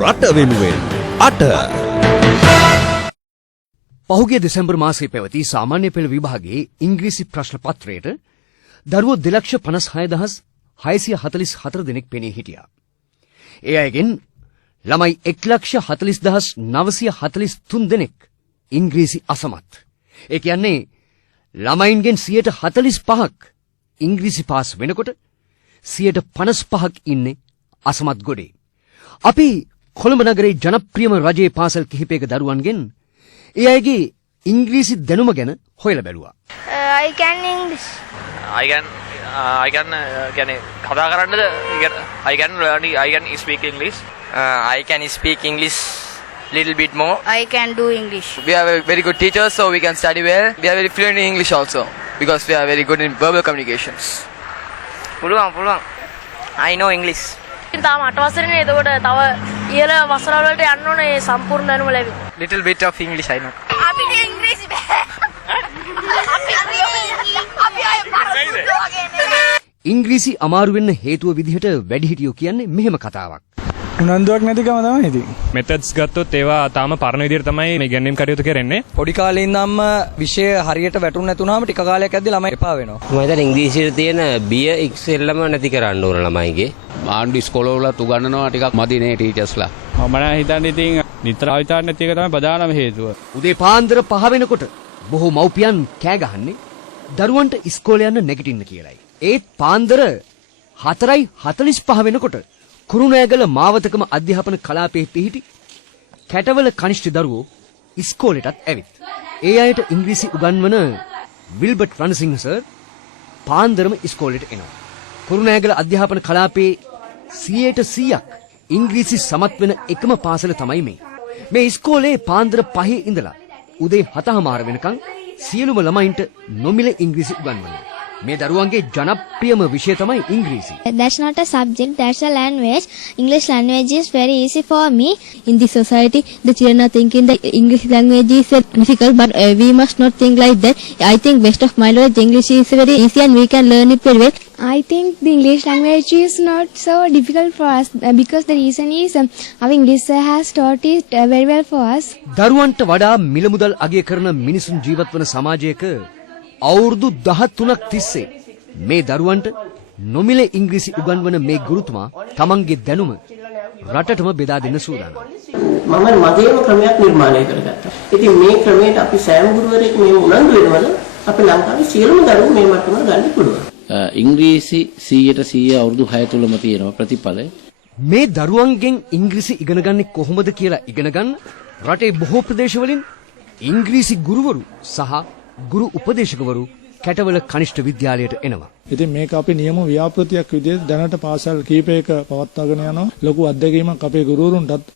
රට වෙනුවෙන් අට පහුගිය දෙසැම්බර් මාසයේ පැවති සාමාන්‍ය පෙළ විභාගයේ ඉංග්‍රීසි ප්‍රශ්න පත්‍රයට දරුවෝ 2,56,644 දෙනෙක් පෙනී හිටියා. ඒ අයගෙන් ළමයි 1,40,943 දෙනෙක් ඉංග්‍රීසි අසමත්. ඒ කියන්නේ ළමයින්ගෙන් 45%ක් ඉංග්‍රීසි පාස් වෙනකොට 55%ක් ඉන්නේ අසමත් ගොඩේ. අපි කොළඹ නගරේ ජනප්‍රියම රජයේ පාසල් කිහිපයක දරුවන්ගෙන් ඒ අයගේ ඉංග්‍රීසි දැනුම ගැන හොයලා බැලුවා. I can English. I can කතා කරන්නද? I can speak English. I can speak English little bit more. I can do English. We are very good teachers, so we can study well. We are very fluent in English also because we are very good in verbal communications. පුළුවන්. I know English. තාම 8 වසරේනේ. එතකොට තව ඉහළ වසරවල වලට යන්න ඕනේ සම්පූර්ණ දැනුම ලැබෙන්න. Little bit of English I know. අපිට ඉංග්‍රීසි බෑ. අපි අය ඉංග්‍රීසි අමාරු වෙන්න හේතුව විදිහට වැඩිහිටියෝ කියන්නේ මෙහෙම කතාවක්. උනන්දුවක් නැතිකම තමයි ඉතින්. මෙතඩ්ස් ගත්තොත් ඒවා තාම පරණ විදිහට තමයි මේ ඉගෙනීම් කටයුතු කරන්නේ. පොඩි කාලේ ඉඳන්ම විෂය හරියට වැටුනේ නැතුනම ටික කාලයක් ඇද්දි ළමයි එපා වෙනවා. මම හිතන්නේ ඉංග්‍රීසියේ තියෙන බිය ඉක්සෙල්ලම නැති කරන්න ඕන ළමයිගේ. ආණ්ඩු ඉස්කෝලවලත් උගන්වනවා ටිකක් මදි නේ ටීචර්ස්ලා. මම නම් හිතන්නේ ඉතින් නිතර ආවිතාර නැති එක තමයි ප්‍රධානම හේතුව. උදේ පාන්දර 5 වෙනකොට බොහෝ මව්පියන් කෑ ගහන්නේ දරුවන්ට ඉස්කෝලේ යන්න නැගිටින්න කියලායි. ඒත් පාන්දර 4:45 වෙනකොට කුරුණෑගල මාවතකම අධ්‍යාපන කලාපයේ පිහිටි කැටවල කනිෂ්ඨ දරුවෝ ඉස්කෝලේටත් ඇවිත්. ඒ අයට ඉංග්‍රීසි උගන්වන විල්බර්ට් රණසිංහ සර් පාන්දරම ඉස්කෝලේට එනවා. කුරුණෑගල අධ්‍යාපන කලාපයේ 100% ඉංග්‍රීසි සමත් වෙන එකම පාසල තමයි මේ. මේ ඉස්කෝලේ පාන්දර 5 ඉඳලා උදේ 7:00 වෙනකන් සියලුම ළමයින්ට නොමිලේ ඉංග්‍රීසි උගන්වනවා. මේ දරුවන්ගේ ජනප්‍රියම විෂය තමයි ඉංග්‍රීසි. That's not a subject, that's a language. English language is very easy for me. In this society, the children are thinking that English language is difficult, but we must not think like that. I think best of my knowledge, English is very easy and we can learn it very well. I think the English language is not so difficult for us because the reason is our English has taught it very well for us. දරුවන්ට වඩා මිල මුදල් අගය කරන මිනිසුන් ජීවත් වන සමාජයක අවුරුදු 13ක් තිස්සේ මේ දරුවන්ට නොමිලේ ඉංග්‍රීසි උගන්වන මේ ගුරුතුමා තමන්ගේ දැනුම රටටම බෙදා දෙන්න සූදානම්. මම මගේම ක්‍රමයක් නිර්මාණය කරගත්තා. ඉතින් මේ ක්‍රමයට අපි සෑම ගුරුවරයෙක් මේ උනන්දු වෙනවනම් අපේ ලංකාවේ සියලුම දරුවෝ මේ මට්ටමට ගන්න පුළුවන්. ඉංග්‍රීසි 100% අවුරුදු 6 තුලම තියෙනවා ප්‍රතිඵල. මේ දරුවන්ගෙන් ඉංග්‍රීසි ඉගෙන ගන්න කොහොමද කියලා ඉගෙන ගන්න රටේ බොහෝ ප්‍රදේශවලින් ඉංග්‍රීසි ගුරුවරු සහ ගුරු උපදේශකවරු කැටවල කනිෂ්ඨ විද්‍යාලයට එනවා. ඉතින් මේක අපි නියම ව්‍යාපෘතියක් විදිහට දැනට පාසල් කීපයක පවත්වාගෙන යනවා. ලොකු අත්දැකීමක් අපේ ගුරුවරුන්ටත්